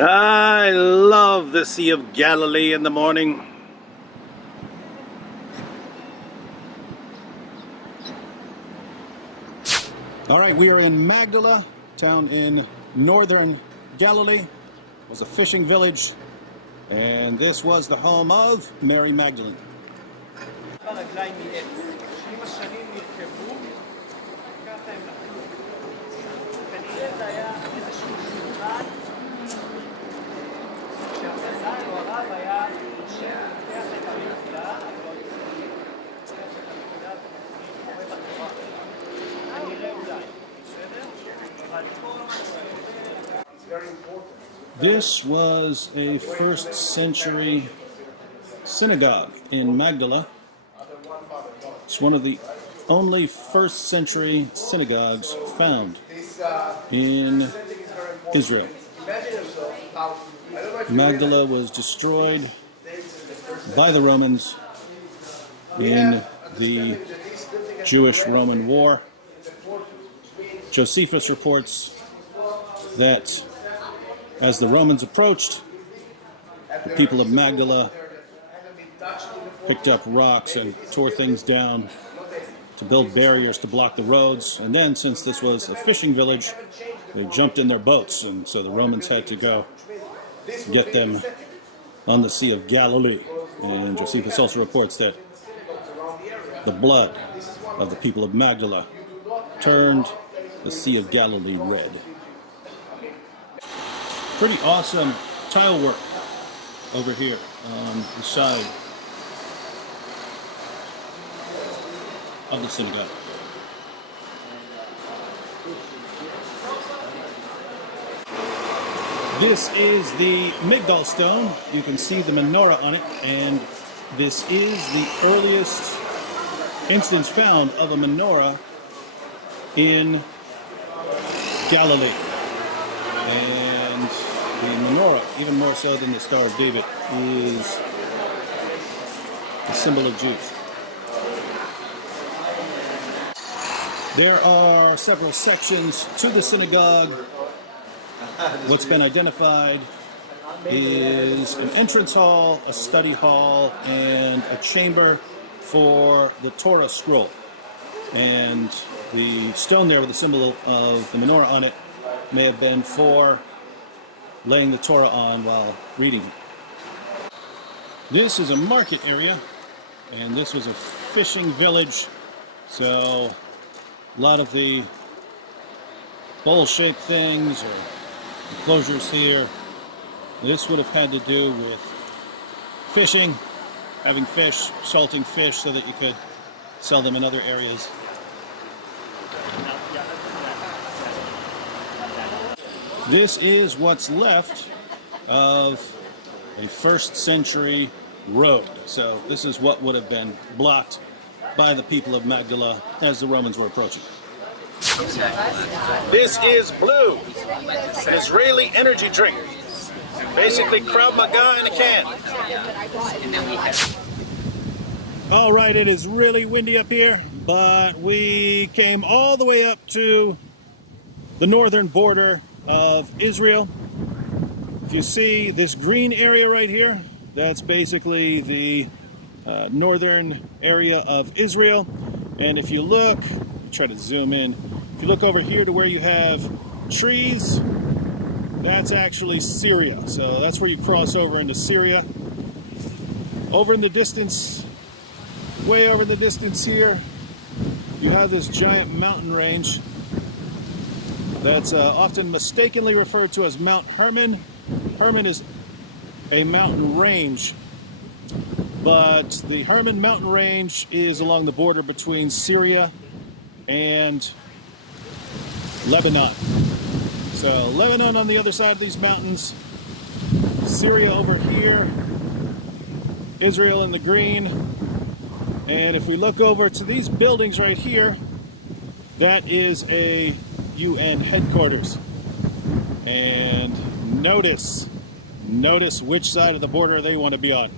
I love the Sea of Galilee in the morning. All right, we are in Magdala, town in northern Galilee. It was a fishing village, and this was the home of Mary Magdalene. This was a first century synagogue in Magdala. It's one of the only first century synagogues found in Israel. Magdala was destroyed by the Romans in the Jewish-Roman War. Josephus reports that as the Romans approached, the people of Magdala picked up rocks and tore things down to build barriers to block the roads. And then, since this was a fishing village, they jumped in their boats, and so the Romans had to go get them on the Sea of Galilee. And Josephus also reports that the blood of the people of Magdala turned the Sea of Galilee red. Pretty awesome tile work over here on the side of the synagogue. This is the Migdal stone. You can see the menorah on it, and this is the earliest instance found of a menorah in Galilee. And the menorah, even more so than the Star of David, is the symbol of Jews. There are several sections to the synagogue. What's been identified is an entrance hall, a study hall, and a chamber for the Torah scroll. And the stone there with the symbol of the menorah on it may have been for laying the Torah on while reading it. This is a market area, and this was a fishing village, so a lot of the bowl-shaped things or enclosures here, this would have had to do with fishing, having fish, salting fish so that you could sell them in other areas. This is what's left of a first century road. So this is what would have been blocked by the people of Magdala as the Romans were approaching. This is Blue, an Israeli energy drink. Basically Krav Maga in a can. All right, it is really windy up here, but we came all the way up to the northern border of Israel. If you see this green area right here, that's basically the northern area of Israel. And if you look, try to zoom in, if you look over here to where you have trees, that's actually Syria. So that's where you cross over into Syria. Over in the distance, way over in the distance here, you have this giant mountain range that's often mistakenly referred to as Mount Hermon. Hermon is a mountain range, but the Hermon mountain range is along the border between Syria and Lebanon. So Lebanon on the other side of these mountains, Syria over here, Israel in the green. And if we look over to these buildings right here, that is a UN headquarters. And notice which side of the border they want to be on.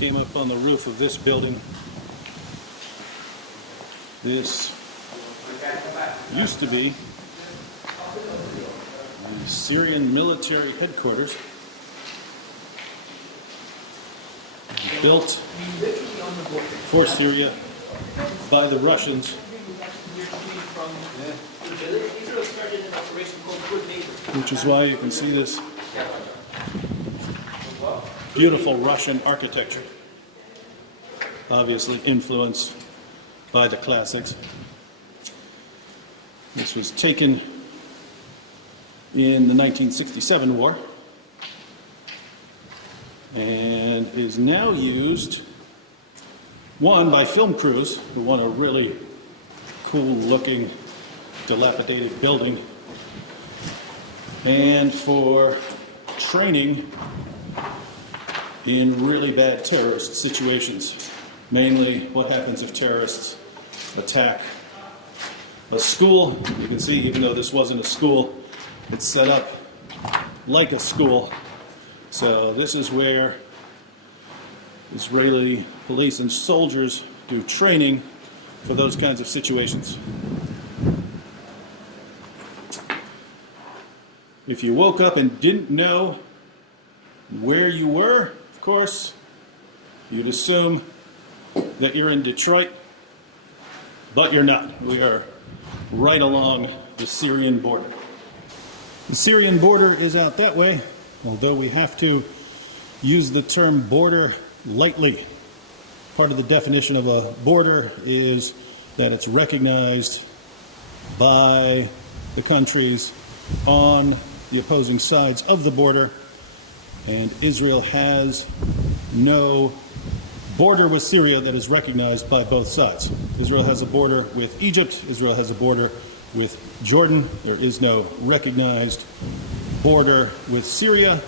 came up on the roof of this building. This used to be the Syrian military headquarters, built for Syria by the Russians, which is why you can see this beautiful Russian architecture, obviously influenced by the classics. This was taken in the 1967 war and is now used, one, by film crews who want a really cool looking dilapidated building, and for training in really bad terrorist situations. Mainly what happens if terrorists attack a school. You can see, even though this wasn't a school, it's set up like a school. So this is where Israeli police and soldiers do training for those kinds of situations. If you woke up and didn't know where you were, of course, you'd assume that you're in Detroit, but you're not. We are right along the Syrian border. The Syrian border is out that way, although we have to use the term border lightly. Part of the definition of a border is that it's recognized by the countries on the opposing sides of the border, and Israel has no border with Syria that is recognized by both sides. Israel has a border with Egypt. Israel has a border with Jordan. There is no recognized border with Syria,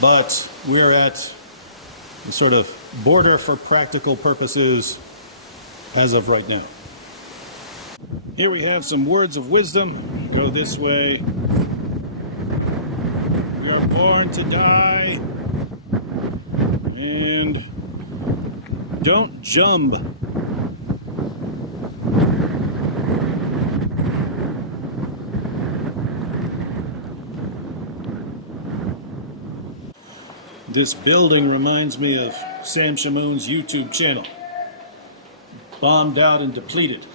but we're at a sort of border for practical purposes as of right now. Here we have some words of wisdom. Go this way. We are born to die, and don't jump. This building reminds me of Sam Shamoun's YouTube channel. Bombed out and depleted.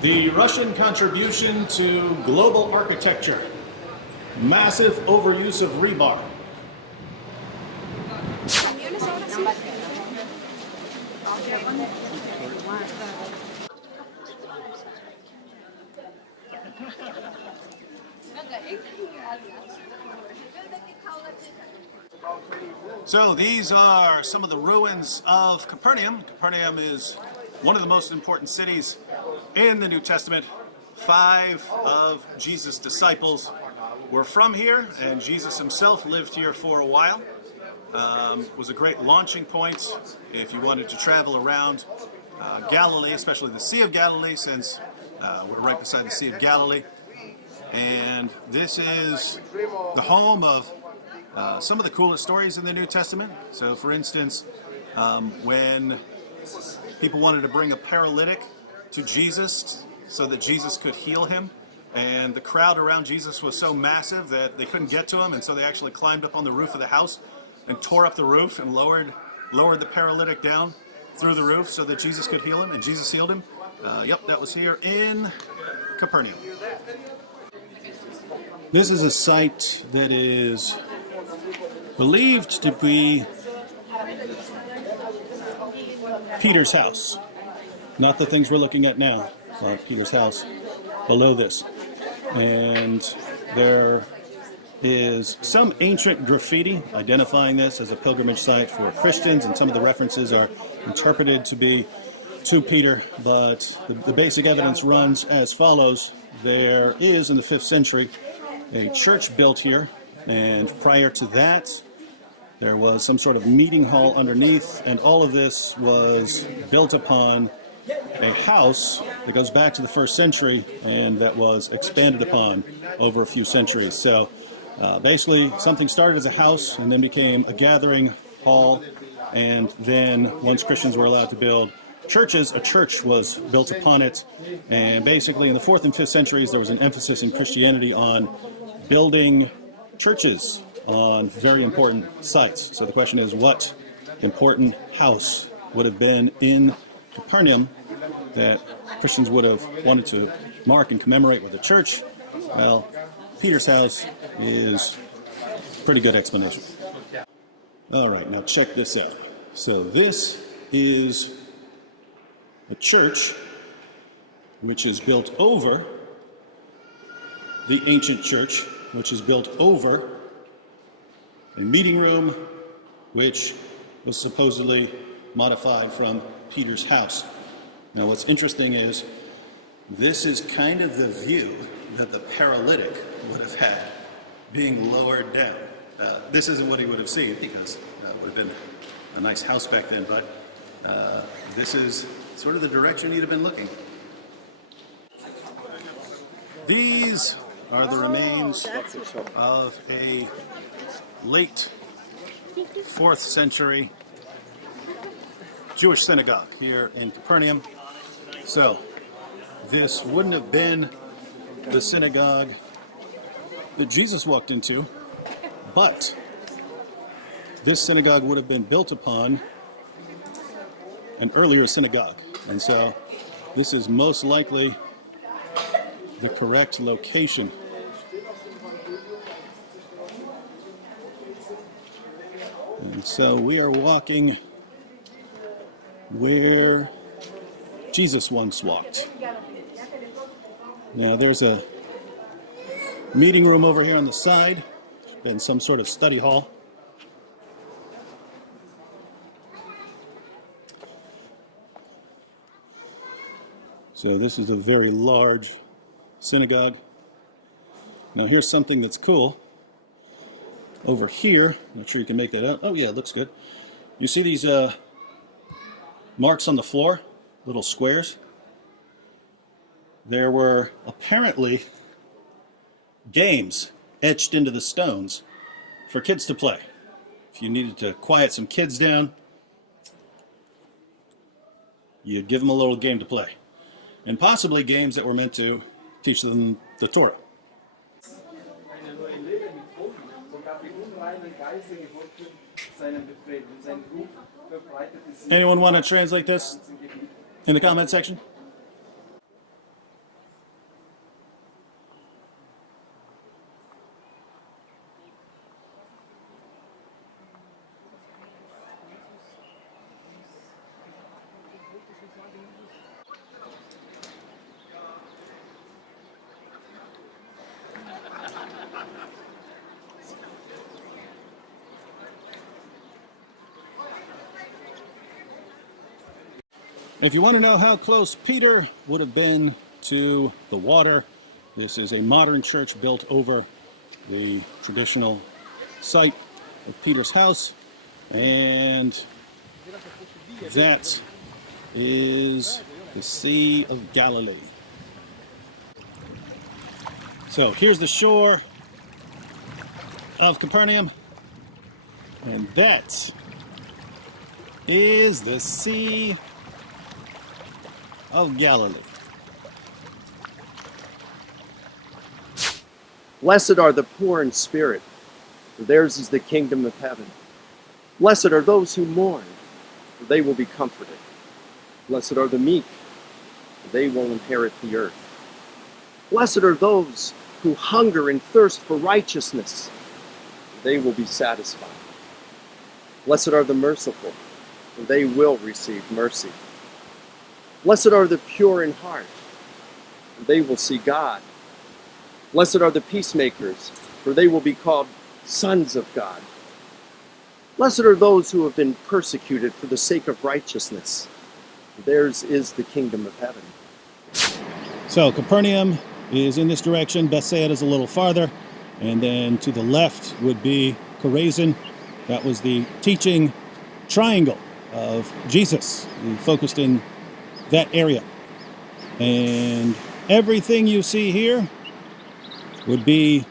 The Russian contribution to global architecture. Massive overuse of rebar. So these are some of the ruins of Capernaum. Capernaum is one of the most important cities in the New Testament. 5 of Jesus' disciples were from here, and Jesus himself lived here for a while. Was a great launching point if you wanted to travel around Galilee, especially the Sea of Galilee, since we're right beside the Sea of Galilee. And this is the home of some of the coolest stories in the New Testament. So, for instance, when people wanted to bring a paralytic to Jesus so that Jesus could heal him, and the crowd around Jesus was so massive that they couldn't get to him, and so they actually climbed up on the roof of the house and tore up the roof and lowered the paralytic down through the roof so that Jesus could heal him, and Jesus healed him. Yep, that was here in Capernaum. This is a site that is believed to be Peter's house. Not the things we're looking at now, like Peter's house below this. And there is some ancient graffiti identifying this as a pilgrimage site for Christians, and some of the references are interpreted to be to Peter, but the basic evidence runs as follows. There is, in the 5th century, a church built here, and prior to that, there was some sort of meeting hall underneath, and all of this was built upon a house that goes back to the 1st century, and that was expanded upon over a few centuries. So Basically, something started as a house and then became a gathering hall. And then once Christians were allowed to build churches, a church was built upon it. And basically in the 4th and 5th centuries, there was an emphasis in Christianity on building churches on very important sites. So the question is, what important house would have been in Capernaum that Christians would have wanted to mark and commemorate with a church? Well, Peter's house is a pretty good explanation. All right, now check this out. So this is a church which is built over the ancient church, which is built over a meeting room which was supposedly modified from Peter's house. Now what's interesting is this is kind of the view that the paralytic would have had being lowered down. This isn't what he would have seen because it would have been a nice house back then, but this is sort of the direction he'd have been looking. These are the remains of a late 4th century Jewish synagogue here in Capernaum. So this wouldn't have been the synagogue that Jesus walked into, but this synagogue would have been built upon an earlier synagogue. And so this is most likely the correct location. And so we are walking where Jesus once walked. Now there's a meeting room over here on the side, and some sort of study hall. So this is a very large synagogue. Now here's something that's cool. Over here, not sure you can make that out. Oh yeah, it looks good. You see these marks on the floor, little squares? There were apparently games etched into the stones for kids to play. If you needed to quiet some kids down, you'd give them a little game to play. And possibly games that were meant to teach them the Torah. Anyone want to translate this in the comment section? If you want to know how close Peter would have been to the water, this is a modern church built over the traditional site of Peter's house, and that is the Sea of Galilee. So here's the shore of Capernaum, and that is the Sea of Galilee. Blessed are the poor in spirit, for theirs is the kingdom of heaven. Blessed are those who mourn, for they will be comforted. Blessed are the meek, for they will inherit the earth. Blessed are those who hunger and thirst for righteousness, for they will be satisfied. Blessed are the merciful, for they will receive mercy. Blessed are the pure in heart, for they will see God. Blessed are the peacemakers, for they will be called sons of God. Blessed are those who have been persecuted for the sake of righteousness, for theirs is the kingdom of heaven. So Capernaum is in this direction, Bethsaida is a little farther, and then to the left would be Chorazin. That was the teaching triangle of Jesus. He focused in that area. And everything you see here would be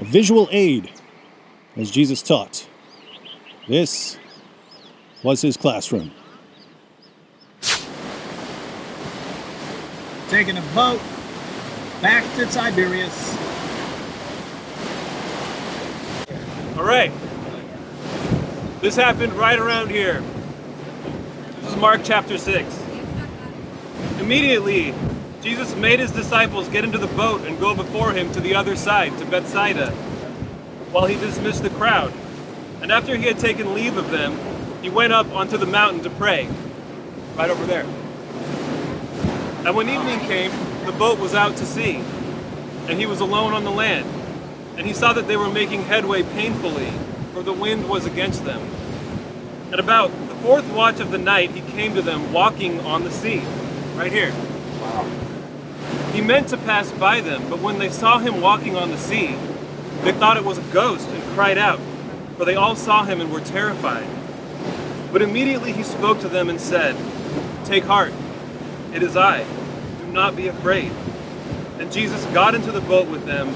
a visual aid as Jesus taught. This was his classroom. Taking a boat back to Tiberias. All right. This happened right around here. This is Mark chapter 6. Immediately, Jesus made his disciples get into the boat and go before him to the other side, to Bethsaida, while he dismissed the crowd. And after he had taken leave of them, he went up onto the mountain to pray, right over there. And when evening came, the boat was out to sea, and he was alone on the land. And he saw that they were making headway painfully, for the wind was against them. At about the fourth watch of the night, he came to them walking on the sea, right here. He meant to pass by them, but when they saw him walking on the sea, they thought it was a ghost and cried out, for they all saw him and were terrified. But immediately he spoke to them and said, "Take heart, it is I. Do not be afraid." And Jesus got into the boat with them,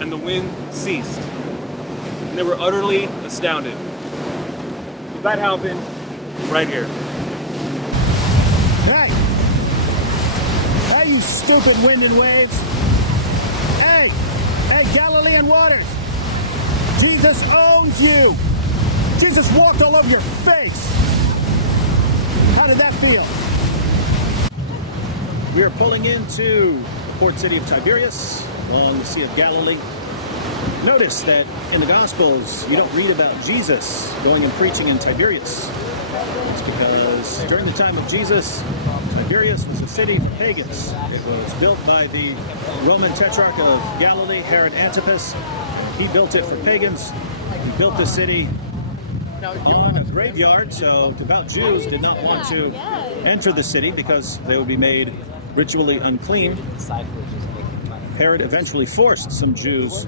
and the wind ceased. And they were utterly astounded. That happened right here. Hey! Hey, you stupid wind and waves! Hey! Hey, Galilean waters! Jesus owns you! Jesus walked all over your face! How did that feel? We are pulling into the port city of Tiberias along the Sea of Galilee. Notice that in the Gospels, you don't read about Jesus going and preaching in Tiberias. It's because during the time of Jesus, Tiberias was a city for pagans. It was built by the Roman Tetrarch of Galilee, Herod Antipas. He built it for pagans. He built the city on a graveyard, so devout Jews did not want to enter the city because they would be made ritually unclean. Herod eventually forced some Jews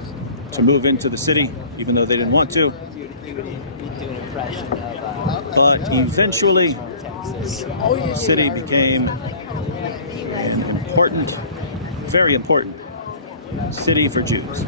to move into the city, even though they didn't want to. But eventually, the city became an important, very important city for Jews.